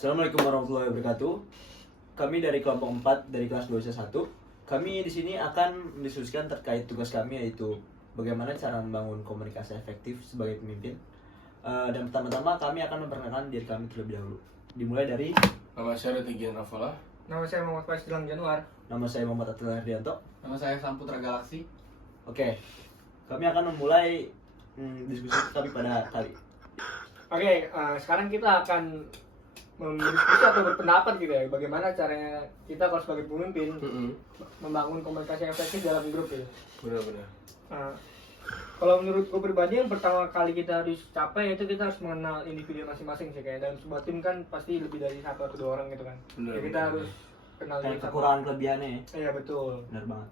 Assalamualaikum warahmatullahi wabarakatuh. Kami dari kelompok 4 dari kelas 2C1. Kami di sini akan mendiskusikan terkait tugas kami, yaitu bagaimana cara membangun komunikasi efektif sebagai pemimpin. Dan pertama-tama kami akan memperkenalkan diri kami terlebih dahulu. Dimulai dari Nama saya Retigian Rafala. Nama saya Muhammad Faiz Gilang Januar. nama saya Muhammad Atila Herdianto. Nama saya Samputra Galaksi. Oke, kami akan memulai diskusi kami pada kali. Oke, sekarang kita akan berdiskusi atau berpendapat gitu ya, bagaimana caranya kita kalau sebagai pemimpin membangun komunikasi yang efektif dalam grup ya. Benar-benar. Kalau menurut gue pribadi yang pertama kali kita harus capai itu kita harus mengenal individu masing-masing sih, kayak dalam sebuah tim kan pasti lebih dari satu atau dua orang gitu kan. Benar, Ya, kita benar. harus kenal Dan diri sama. kekurangan kelebihannya. Iya betul. Benar banget.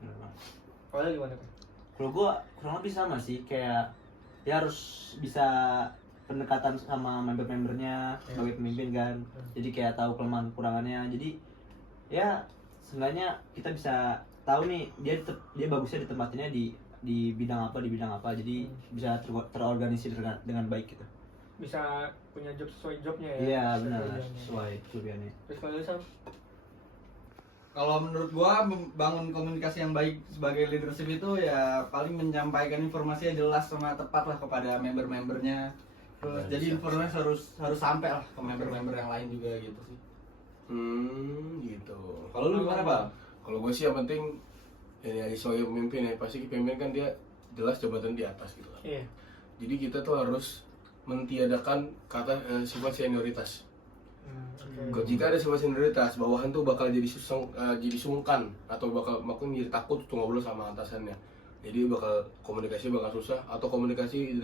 Kalau gimana kan? Kalau gue kurang lebih sama sih, kayak ya harus bisa pendekatan sama member-membernya sebagai pemimpin kan. Jadi kayak tahu kelemahan kekurangannya. Jadi ya seenggaknya kita bisa tahu nih dia bagusnya di tempatnya di bidang apa. Jadi bisa terorganisir dengan baik gitu. Bisa punya job sesuai jobnya ya. Iya benar, kelebihannya. sesuai kelebihannya. Terus kalau lu, Sam? Kalau menurut gua membangun komunikasi yang baik sebagai leadership itu ya paling menyampaikan informasi yang jelas sama tepat lah kepada member-membernya. Terus jadi informasi harus sampai lah ke member-member yang lain juga gitu sih. Gitu. Kalau lu gimana, Bang? Kalau gue sih yang penting ini ya, sebagai pemimpin ya, pasti pemimpin kan dia jelas jabatan di atas gitu kan. Iya. Jadi kita tuh harus mentiadakan kata sifat senioritas. Oke. Jika ada sifat senioritas, bawahan tuh bakal jadi sungkan atau bakal jadi takut tuh ngobrol sama atasannya. Jadi komunikasi bakal susah, atau komunikasi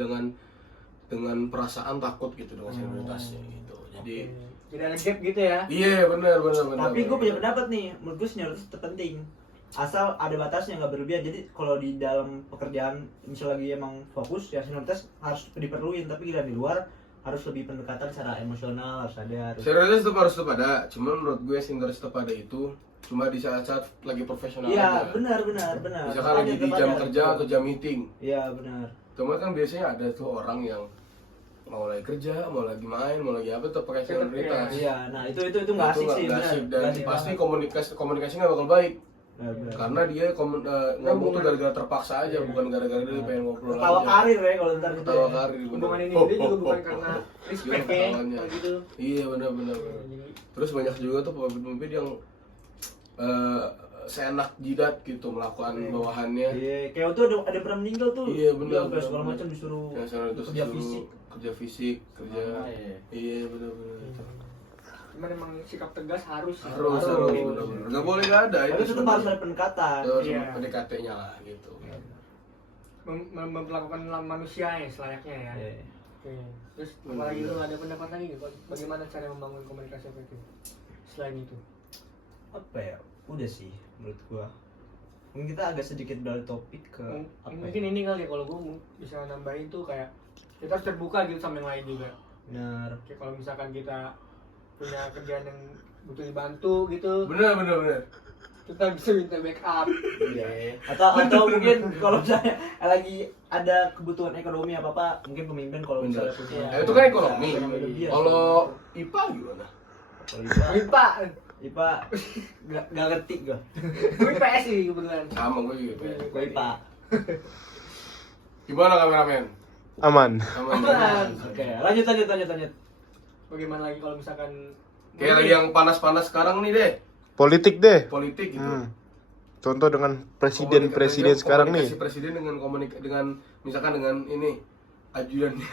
dengan perasaan takut gitu dengan senioritasnya gitu. Jadi Jadi ada gap gitu ya. iya benar. Tapi gue punya pendapat nih, menurut gue senioritas terpenting. Asal ada batasnya, nggak berlebihan. Jadi kalau di dalam pekerjaan misal lagi emang fokus ya senioritas harus diperluin, tapi di luar harus lebih pendekatan secara emosional, harus ada. senioritas harus tetap ada. Cuman menurut gue senioritas tetap ada itu cuma di saat-saat lagi profesional Iya, aja. benar. Misalkan lagi di jam kerja atau jam meeting. Iya, benar. Cuma kan biasanya ada tuh orang yang mau lagi kerja, mau lagi main, mau lagi apa tetap pakai senioritas. Iya, nah itu nggak asik sih, nggak benar. asik, dan Nggak asik pasti banget. komunikasi nggak bakal baik. Benar. Karena dia ngomong tuh gara-gara terpaksa aja, bukan gara-gara dia pengen ngobrol Ketawa aja. karir ya kalau ntar gitu. Ketawa ya. karir. bener. Hubungan ini dia juga bukan karena respect ya, ketawanya. kalau gitu. Iya benar. Jadi, Terus banyak juga tuh pemimpin yang seenak jidat gitu melakukan bawahannya. Iya, kayak waktu ada pernah meninggal tuh. Iya, benar, Dia segala benar. macam disuruh Yang senioritas kerja disuruh kerja fisik, kerja. iya. Iya benar. cuman emang sikap tegas harus. Harus benar. Nggak boleh nggak ada Tapi tetap sebenarnya. harus ada pendekatan. Harus Iya. PDKT-nya lah gitu. Memperlakukan manusia ya selayaknya ya. Iya. Oke. Terus apalagi lu ada pendapat lagi nggak? Bagaimana cara membangun komunikasi efektif? Selain itu. Apa ya? Udah sih menurut gua. Mungkin kita agak sedikit dari topik ke apa Mungkin ya? ini kali ya, kalau gue bisa nambahin tuh kayak kita harus terbuka gitu sama yang lain juga. Benar. Kayak kalau misalkan kita punya kerjaan yang butuh dibantu gitu, Benar. kita bisa minta backup. Iya. Atau mungkin kalau misalnya lagi ada kebutuhan ekonomi apa mungkin pemimpin kalau Benar. misalnya punya. Itu kan ekonomi. Bisa lebih ya. Kalau IPA gimana? Kalau IPA, Lupa, IPA nggak ngerti gua. gue IPS sih kebetulan. Sama gue juga. Gua IPA. Gimana kameramen? Aman. Aman. Oke, lanjut. Bagaimana lagi kalau misalkan Kayak lagi yang panas-panas sekarang nih deh, Politik deh. politik gitu. Contoh dengan presiden sekarang nih. Komunikasi presiden dengan misalkan dengan ini ajudannya.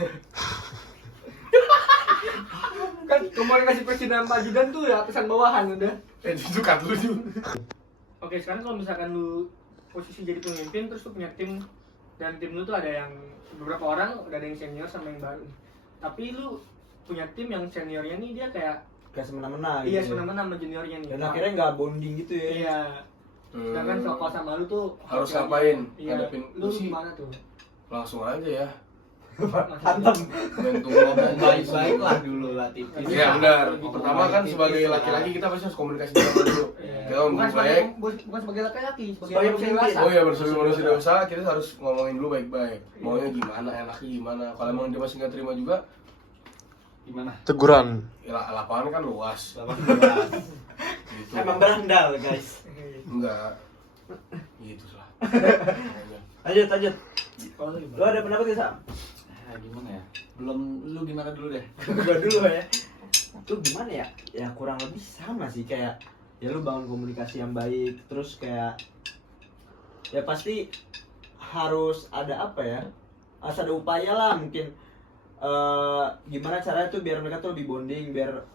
kan komunikasi presiden sama ajudan tuh ya atasan bawahan udah. Itu kan lu juga. Oke, sekarang kalau misalkan lu posisi jadi pemimpin terus lu punya tim, dan tim lu tuh ada yang beberapa orang, udah ada yang senior sama yang baru. Tapi lu punya tim yang seniornya nih dia kayak semena-mena iya gitu. semena-mena sama juniornya nih. Dan akhirnya nggak bonding gitu ya. Iya. Sedangkan kalau sama lu tuh Harus ngapain? Iya. Ngadepin Lu sih. gimana tuh? Langsung aja ya. Hantem. Momentum ngomong Baik-baik lah dulu lah tipis. Iya benar. Gitu. Pertama kan sebagai laki-laki kita pasti harus komunikasi dulu. Iya. Kita ngomong baik. Bukan sebagai laki-laki, sebagai Sebagai manusia pemimpin. dewasa. Oh iya, bersama manusia dewasa kita harus ngomongin dulu baik-baik. Maunya gimana, enaknya gimana. Kalau emang dia masih nggak terima juga, Gimana? Teguran. Ya, lapangan kan luas. Gitu. Emang berandal guys. Enggak. Gitu lah. Lanjut. Kalau lu gimana? Lu ada pendapat gak Sam? Gimana ya? Belum, lu gimana dulu deh? Gua dulu ya. Itu gimana ya? Ya kurang lebih sama sih kayak ya lu bangun komunikasi yang baik, terus kayak ya pasti harus ada apa ya? Harus ada upaya lah mungkin gimana caranya tuh biar mereka tuh lebih bonding, biar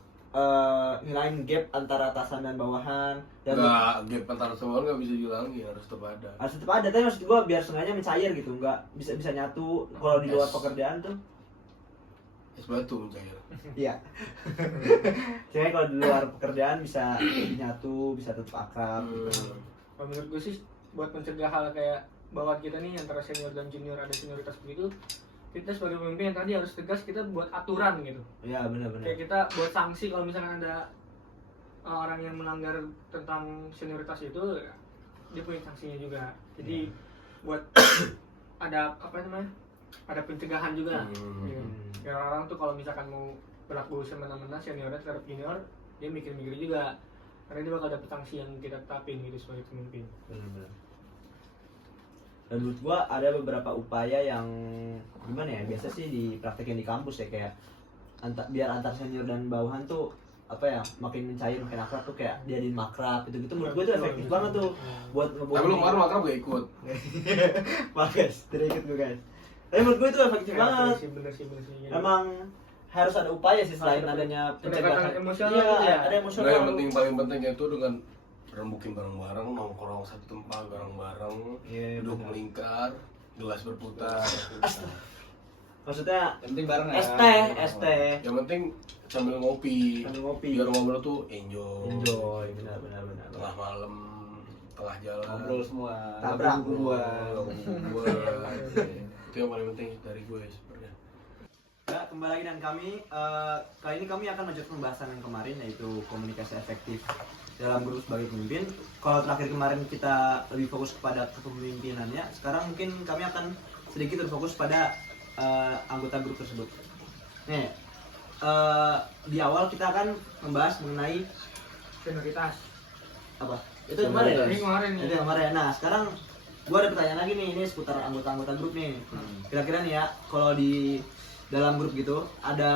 ngilangin gap antara atasan dan bawahan. Dan Enggak, gap antara semua nggak bisa dihilangin, harus tetap ada. harus tetap ada, tapi maksud gua biar sengaja mencair gitu, nggak bisa nyatu kalau di luar Yes. pekerjaan tuh. Es batu mencair. Iya. Jadi kalau di luar pekerjaan bisa nyatu, bisa tetap akrab. Kalau menurut gue sih buat mencegah hal kayak bawahan kita nih antara senior dan junior ada senioritas begitu, kita sebagai pemimpin yang tadi harus tegas, kita buat aturan gitu. Iya benar-benar. Kayak kita buat sanksi kalau misalkan ada orang yang melanggar tentang senioritas itu, dia punya sanksinya juga. Jadi buat ada apa namanya? Ada pencegahan juga. Gitu. Ya, orang tuh kalau misalkan mau berlaku semena-mena seniornya terhadap junior, dia mikir-mikir juga. Karena dia bakal dapet sanksi yang kita tetapin gitu sebagai pemimpin. Benar-benar. Dan menurut gua ada beberapa upaya yang gimana ya, biasa sih dipraktekin di kampus ya, kayak biar antar senior dan bawahan tuh apa ya, makin mencair, makin akrab tuh, kayak diadain makrab gitu menurut gua tuh efektif banget tuh buat ngebawa. Tapi lu kemarin makrab gak ikut. Maaf guys, tidak ikut gua guys. Tapi menurut gua itu efektif banget. Bener sih. Emang harus ada upaya sih selain adanya pencegahan. Pendekatan emosional Iya, gitu ya? ada emosional. Nah, yang paling penting itu dengan rembukin bareng-bareng, nongkrong satu tempat bareng-bareng, Iya, duduk benar. melingkar, gelas berputar. Maksudnya Yang penting bareng ya. ST. Yang penting sambil ngopi. Sambil ngopi. Biar ngobrol tuh enjoy. benar. Tengah malam, tengah jalan. Ngobrol semua. Tabrak gua. Itu yang paling penting dari gue sebenarnya. Ya, kembali lagi dengan kami. Kali ini kami akan lanjut pembahasan yang kemarin, yaitu komunikasi efektif dalam grup sebagai pemimpin. Kalau terakhir kemarin kita lebih fokus kepada kepemimpinannya, sekarang mungkin kami akan sedikit berfokus pada anggota grup tersebut. Nih, di awal kita akan membahas mengenai Senioritas. apa? Itu yang kemarin ya? Ini kemarin Itu ya. yang kemarin. Nah, sekarang gua ada pertanyaan lagi nih, ini seputar anggota-anggota grup nih. Kira-kira nih ya, kalau di dalam grup gitu ada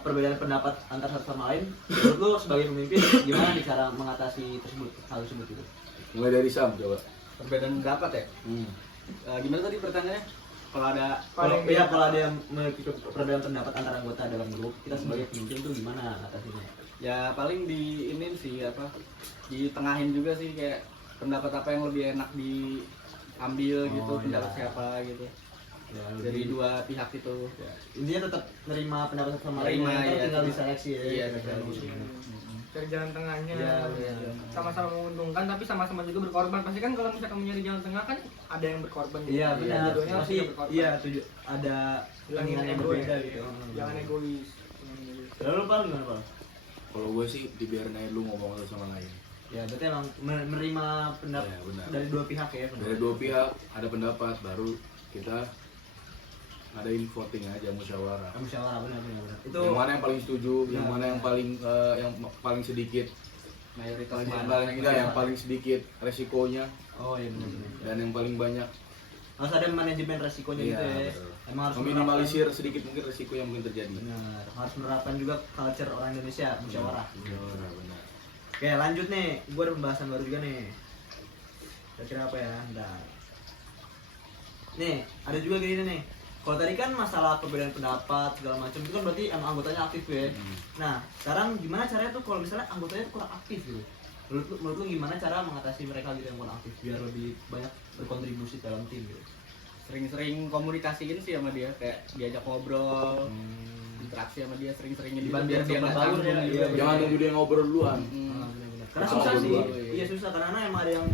perbedaan pendapat antar satu sama lain, menurut lu sebagai pemimpin gimana nih cara mengatasi hal tersebut gitu? Mulai dari Sam coba. Perbedaan pendapat ya? Gimana tadi pertanyaannya? Kalau ada Kalau ada yang memiliki perbedaan pendapat antara anggota dalam grup, kita sebagai pemimpin tuh gimana atasinya? ya paling di ini sih apa? Ditengahin juga sih, kayak pendapat apa yang lebih enak diambil gitu, Oh, pendapat iya. siapa gitu. Ya, Dari dua pihak itu. ya, intinya tetap nerima pendapat satu sama lain, Terima, kan iya. tinggal diseleksi ya. Iya, kira-kira betul. gitu. Dari jalan tengahnya. Iya, benar. Sama-sama menguntungkan tapi sama-sama juga berkorban. Pasti kan kalau misalkan mencari jalan tengah kan ada yang berkorban. Iya benar. Dua-duanya Pasti harus berkorban. iya ada Hilangin keinginan yang ego berbeda ya. gitu. Jangan egois. Lalu Pal gimana Pal? Kalau gue sih dibiarin aja lu ngomong satu sama lain. Ya berarti emang menerima pendapat Iya, benar. dari dua pihak ya. Dari dua pihak ada pendapat, baru kita ngadain voting aja, musyawarah. Musyawarah benar. Itu Yang mana yang paling setuju, yang Ya, mana yang paling sedikit, Mayoritas yang paling sedikit resikonya, oh iya benar. dan yang paling banyak Harus ada manajemen resikonya Iya, gitu ya. betul. Emang harus meminimalisir sedikit mungkin resiko yang mungkin terjadi. Benar. Harus menerapkan juga culture orang Indonesia musyawarah. Musyawarah, benar. Oke lanjut nih, gue ada pembahasan baru juga nih. Kira-kira apa ya? Bentar. Nih, ada juga gini nih. Kalau tadi kan masalah perbedaan pendapat segala macam itu kan berarti emang anggotanya aktif ya. Nah, sekarang gimana caranya tuh kalau misalnya anggotanya kurang aktif gitu? Menurut lu gimana cara mengatasi mereka gitu yang kurang aktif biar lebih banyak berkontribusi dalam tim gitu? Sering-sering komunikasiin sih sama dia, kayak diajak ngobrol, interaksi sama dia, sering-seringin Dibantu biar untuk dia nggak membangun canggung ya, gitu. iya, Jangan nunggu dia ngobrol duluan. Benar-benar. Karena Sama susah sih. berdua. Iya susah karena emang ada yang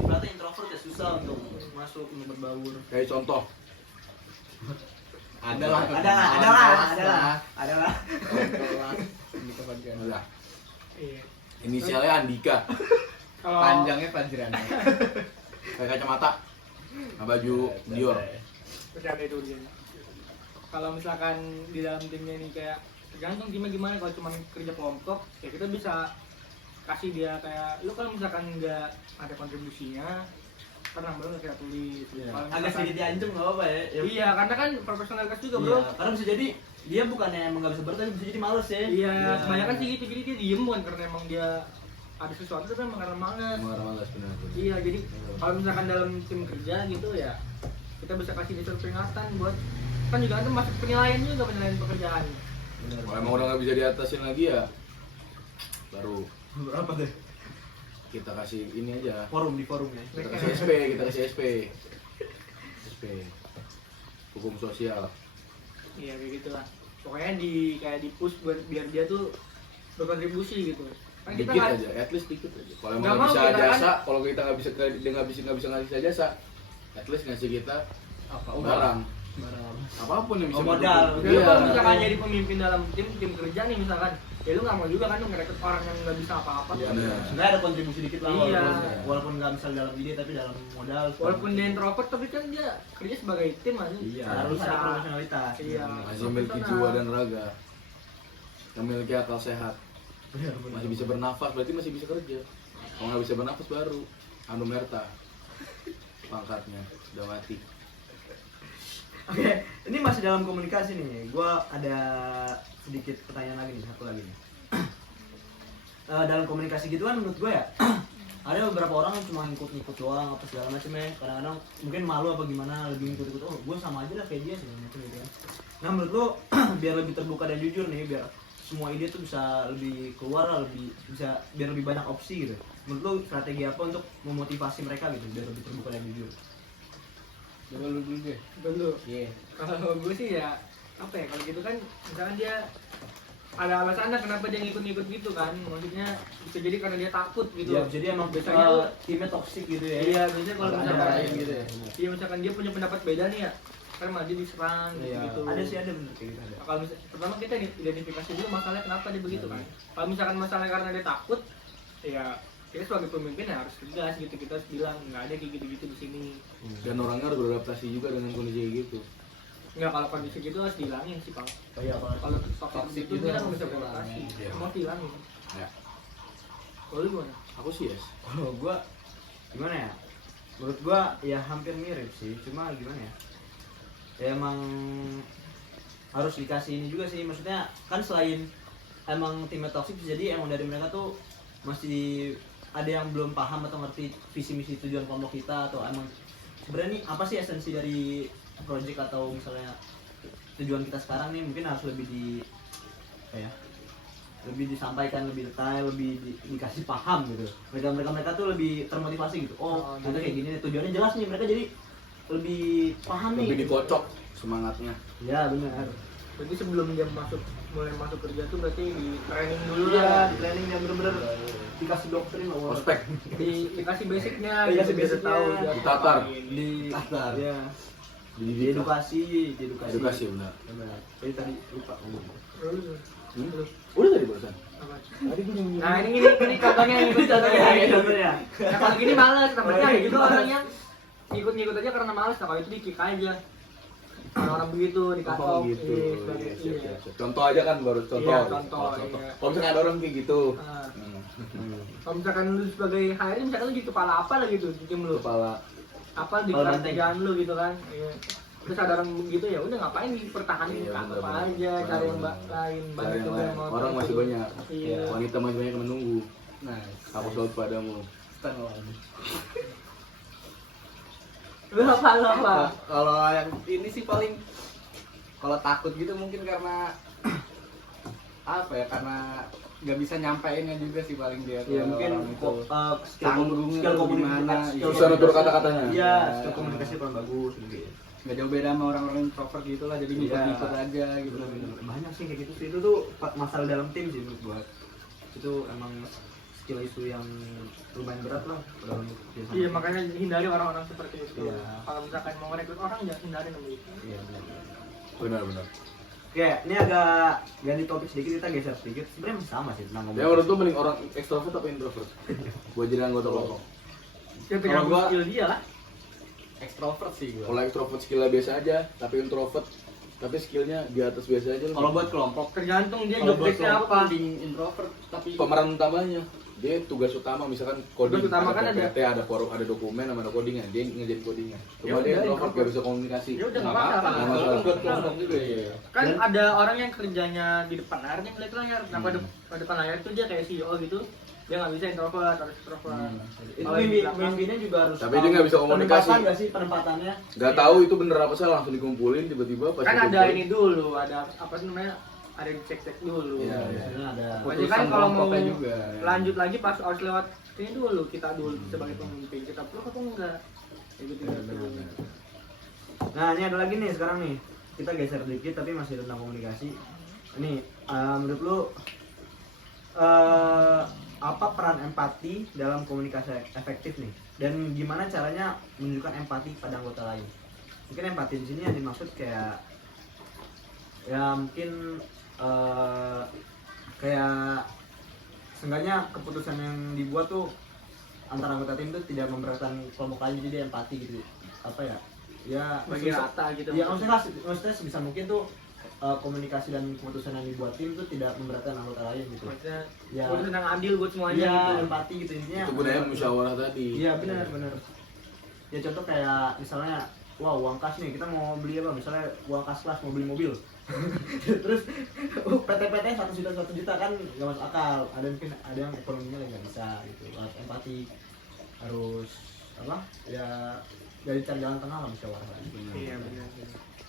berarti introvert ya susah untuk masuk untuk berbaur. Kayak contoh, Adalah Adalah. Ini kebagian. udah, Iya. inisialnya Andika, Kalau Panjangnya Fajran. kayak kacamata, baju Dior. bercanda itu dia. Kalau misalkan di dalam timnya ini kayak tergantung timnya gimana. Kalau cuma kerja kelompok ya kita bisa kasih dia kayak lu kalau misalkan nggak ada kontribusinya karena baru nggak kita tulis. Kalau Agak misalkan- sedikit diancam nggak apa-apa ya. Iya, karena kan profesionalitas juga, Iya, Bro. karena bisa jadi dia bukannya emang nggak bisa bertahan, bisa jadi males ya. Iya, kebanyakan sih gitu. Jadi dia diem bukan karena emang dia ada sesuatu tapi emang karena males. Malas benar. Iya, jadi kalau misalkan dalam tim kerja gitu ya kita bisa kasih dia suatu peringatan buat kan juga ada masuk penilaian juga, penilaian pekerjaan. Kalau emang udah nggak bisa diatasin lagi ya baru Berapa deh? kita kasih ini aja. Forum di forum ya. Kita kasih SP. SP. Hukum sosial. Iya, kayak gitulah. Pokoknya kayak di push buat biar dia tuh berkontribusi gitu. Kan kita Dikit nggak aja, at least dikit aja. Kalau Nggak emang nggak mau bisa kita kan- jasa, kalau kita nggak bisa dia nggak bisa ngasih jasa, at least ngasih kita Apa? barang. Apapun yang bisa Modal. mendukung. Jadi Iya. kalau misalkan jadi pemimpin dalam tim kerja nih misalkan, ya lu nggak mau juga kan lu ngerekrut orang yang nggak bisa apa-apa. Iya, benar. sebenarnya ada kontribusi dikit lah Iya. walaupun nggak bisa dalam ide tapi dalam modal. Walaupun dia introvert tapi kan dia kerja sebagai tim aja. Iya, harus ada profesionalitas. Iya. Masih memiliki jiwa dan raga, memiliki akal sehat, masih bisa bernafas, berarti masih bisa kerja. Kalau nggak bisa bernafas baru anumerta pangkatnya udah mati. Oke, ini masih dalam komunikasi nih. Gua ada sedikit pertanyaan lagi nih, satu lagi nih. Dalam komunikasi gitu kan menurut gue ya ada beberapa orang yang cuma ngikut-ngikut doang apa segala macam ya. Kadang-kadang mungkin malu apa gimana lebih ngikut-ngikut. Oh, gue sama aja lah kayak dia segala macam gitu kan. Nah, menurut lo biar lebih terbuka dan jujur nih, biar semua ide tuh bisa lebih keluar lah, biar lebih banyak opsi gitu. Menurut lo strategi apa untuk memotivasi mereka gitu biar lebih terbuka dan jujur? Coba lu dulu deh. Dulu. Iya. Kalau gue sih ya apa ya kalau gitu kan misalkan dia ada alasannya kenapa dia ngikut-ngikut gitu kan, maksudnya bisa jadi karena dia takut gitu. Iya, jadi emang biasanya timnya toksik gitu ya. iya biasanya kalau Ada misalkan yang gitu ya. iya misalkan dia punya pendapat beda nih ya kan malah dia diserang Iya. gitu. Ada sih ada bener kayak gitu ada. Kalau pertama kita identifikasi dulu masalahnya kenapa dia begitu kan. Kalau misalkan masalahnya karena dia takut, ya kita sebagai pemimpin ya harus tegas gitu, kita harus bilang nggak ada kayak gitu-gitu di sini. Dan orangnya harus beradaptasi juga dengan kondisi kayak gitu. Nggak, kalau kondisi gitu harus dihilangin sih Pak. Oh iya, Kalau Toxic toxic itu gitu kita harus nggak bisa dihilangin. beradaptasi, Iya. semua dihilangin. Ya. Kalau lu gimana? Aku sih yes. Kalau gua gimana ya? Menurut gua ya hampir mirip sih, cuma gimana ya? Ya emang harus dikasih ini juga sih, maksudnya kan selain emang timnya toksik jadi emang dari mereka tuh masih ada yang belum paham atau ngerti visi misi tujuan kelompok kita, atau emang sebenarnya nih apa sih esensi dari project atau misalnya tujuan kita sekarang nih, mungkin harus lebih lebih disampaikan lebih detail, dikasih paham gitu. Mereka tuh lebih termotivasi gitu. Oh, ternyata kayak gini nih, tujuannya jelas nih, mereka jadi lebih paham nih. Lebih dikocok semangatnya. Ya benar. Berarti sebelum dia mulai masuk kerja tuh berarti di training dulu Iya, lah. di planning yang bener-bener dikasih doktrin loh. Ospek. Dikasih basicnya, Dikasih biar dia basicnya. tahu dia Ditatar. ngapain. Di Tatar. ya, Dididik. edukasi Benar. Benar. Jadi tadi lupa ngomong. Lu. Udah tadi barusan. Apa? Tadi gue nyambung. Nah ini contohnya Contohnya. Nah kalau gini males, namanya ada juga orang yang ngikut-ngikut aja karena males. Nah kalau itu di kick aja. Orang-orang begitu di cut Oh off. gitu. Iya, Iya, sebagai- siap, iya. siap, siap. Contoh aja kan baru contoh. Iya, contoh, Contoh. iya. Kalau misalnya ada orang kayak gitu. Nah, Hmm. kalau misalkan lu sebagai HRD misalkan lu jadi kepala apa lah gitu di tim lu. Kepala Apa di Kepala kelas banteng. kerjaan lu gitu kan. Iya. Terus ada orang begitu ya udah ngapain dipertahanin Iya, apa bener-bener. aja, cari yang Bener-bener. lain Cari banyak yang juga lain. yang mau Orang masih gitu. banyak. Iya. Wanita masih banyak yang menunggu. Nah, Aku salut padamu. Lu apa? kalau yang ini sih paling kalau takut gitu mungkin karena apa ya, karena nggak bisa nyampeinnya juga sih paling dia ke Ya mungkin orang itu. Canggung skill atau komunikasi, gimana, skill Bisa nutur kata-katanya. Iya, skill komunikasi kurang bagus gitu. Nggak jauh beda sama orang-orang introvert gitu lah, jadi ngikut-ngikut aja gitu. Bener-bener. Banyak sih kayak gitu sih, itu tuh masalah dalam tim sih menurut gua. Itu emang skill isu yang lumayan berat lah dalam kerjasama. Iya makanya hindari orang-orang seperti itu. Iya. Kalau misalkan mau merekrut orang jangan hindari namanya itu. Iya, benar. Benar-benar. Oke, ini agak ganti topik sedikit, kita geser sedikit. Sebenarnya masih sama sih tentang Ya menurut lu mending orang ekstrovert atau introvert? Buat jadi anggota kelompok. Ya tergantung gua- skill dia lah. Extrovert sih gua. Kalau ekstrovert skillnya biasa aja, tapi introvert tapi skillnya di atas biasa aja. Kalau buat kelompok, tergantung dia Kalau job buat desk-nya kelompok apa. Coding introvert tapi pemeran utamanya dia tugas utama misalkan coding, Tugas utama kan ada PPT, ada dokumen sama ada codingnya, dia ngerjain codingnya. Cuma Ya dia udah, introvert gak bisa komunikasi. Ya udah, nggak Nggak masalah. nggak Kalau masalah. buat kelompok juga ya. Kan ada orang yang kerjanya di depan layar, yang ngeliat layar. Nah, pada depan layar itu dia kayak CEO gitu. Dia nggak bisa introvert, harus extrovert. itu Kalau di belakang- pemimpinnya juga harus. Tapi tahu dia nggak bisa komunikasi. Penempatan nggak sih penempatannya? Gak tahu itu bener apa salah, langsung dikumpulin tiba-tiba pas Kan ada dikumpulin. ini dulu, ada apa sih namanya? Ada dicek-cek dulu. Iya, iya. Biasanya ada. Berarti kan kalau mau kelompoknya juga, ya. lanjut lagi pas harus lewat ini dulu, kita dulu sebagai pemimpin kita perlu apa enggak? Ya, gitu. Nah ini ada lagi nih sekarang nih, kita geser dikit tapi masih tentang komunikasi. Ini menurut lu apa peran empati dalam komunikasi efektif nih? Dan gimana caranya menunjukkan empati pada anggota lain? Mungkin empati di sini yang dimaksud kayak ya mungkin kayak seenggaknya keputusan yang dibuat tuh antara anggota tim tuh tidak memberatkan kelompok lain, jadi empati gitu. Apa ya? Ya Bagi sebisa- rata gitu. ya maksudnya sebisa mungkin tuh komunikasi dan keputusan yang dibuat tim tuh tidak memberatkan anggota lain gitu. Maksudnya Ya. udah tentang adil buat semuanya Iya, gitu. empati gitu intinya. Itu gunanya musyawarah tadi. Iya, benar. Ya contoh kayak misalnya wah uang kas nih, kita mau beli apa, misalnya uang kas kelas mau beli mobil. Terus PT-PT 1 juta kan nggak masuk akal, ada yang ekonominya nggak bisa gitu. Harus empati, harus apa ya, dari cari jalan tengah lah musyawarah gitu. Iya benar.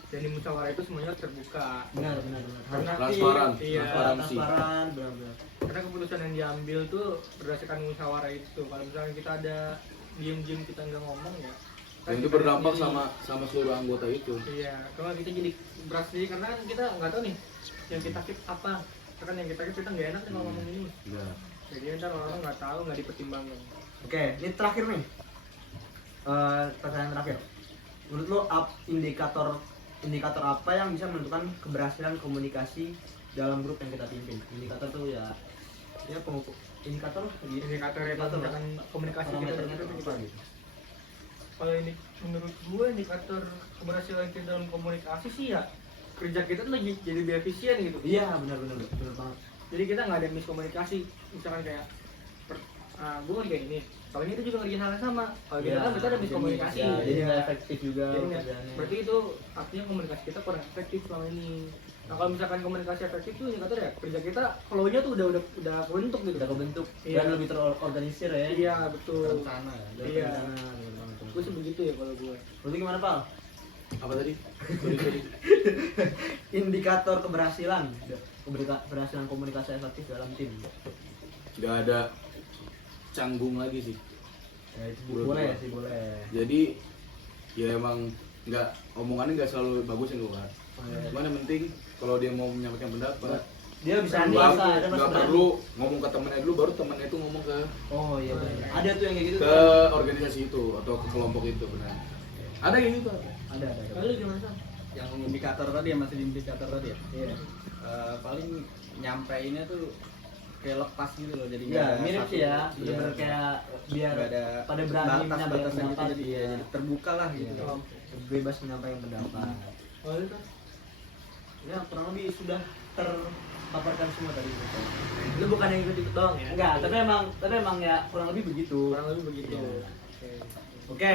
Dan di musyawarah itu semuanya benar. Benar. Karena- Transparan, Iya. transparansi. Transparan, benar. Karena keputusan yang diambil tuh berdasarkan musyawarah itu. Kalau misalnya kita ada diem-diem kita nggak ngomong ya. Dan itu berdampak sama seluruh anggota itu. Iya, kalau kita jadi berat sendiri karena kan kita nggak tahu nih yang kita keep apa. Karena yang kita keep kita nggak enak nih kalau ngomong ini. Iya. Jadi ntar orang nggak tahu, nggak dipertimbangkan. Oke, ini terakhir nih. Pertanyaan terakhir. Menurut lo indikator apa yang bisa menentukan keberhasilan komunikasi dalam grup yang kita pimpin? Indikator tuh ya pengukur indikator gitu. Indikator yang menentukan komunikasi kita Parameternya tuh itu apa gitu? Kalau ini menurut gue indikator keberhasilan kita dalam komunikasi sih ya kerja kita tuh lagi jadi lebih efisien gitu. Iya, benar banget. Jadi kita nggak ada miskomunikasi. Misalkan kayak gue kayak ini, kalau ini kita juga ngerjain hal yang sama. Kalau kita kan kita ada miskomunikasi. Ya, jadi Iya. nggak efektif juga Jadi nggak- kerjaannya. berarti itu artinya komunikasi kita kurang efektif selama ini. Nah kalau misalkan komunikasi efektif tuh indikator ya kerja kita flow-nya tuh udah kebentuk gitu. udah kebentuk Iya. dan lebih terorganisir ya. Iya betul. rencana ya. Dari Iya. rencana, bener banget. Gue sih begitu ya kalau gue. Berarti gimana, Pal? Apa tadi? Sorry. Indikator keberhasilan komunikasi efektif dalam tim. Gak ada canggung lagi sih. Ya itu Menurut boleh gua. sih, boleh. Jadi ya emang omongannya nggak selalu bagus yang keluar. Cuman yang penting kalau dia mau menyampaikan pendapat, Dia bisa Berani, merasa, bisa. ada nggak merasa perlu ngomong ke temennya dulu, baru temennya itu ngomong ke Oh iya, bener. Ada tuh yang kayak gitu. ke organisasi itu atau ke kelompok itu, benar. Ada yang gitu. Ada. Lalu gimana Sam? Yang indikator tadi ya, masih di indikator tadi ya. Iya. Paling nyampeinnya tuh kayak lepas gitu loh, jadi Iya, ada mirip satu- sih ya. iya, Bener-bener kayak biar nggak ada pada berani menyampaikan batas-batasan gitu, pendapat. jadi ya, jadi terbuka lah gitu. Iya. Bebas menyampaikan pendapat. Oh itu. Ya kurang lebih sudah terpaparkan semua tadi. Lu bukan yang ikut-ikut doang ya? Enggak, tapi emang ya kurang lebih begitu. Kurang lebih begitu. Iya. Oke. Oke.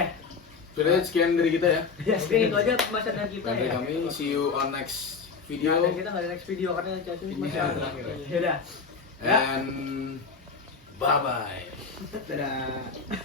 Sudah sekian dari kita ya. Ya, Oke, itu aja pembahasan dari kita Dari ya. kami, see you on next Nah, video dan kita nggak ada next video karena Cacu Ini masih yang ada. terakhir ya. Ya udah. and bye bye. Dadah.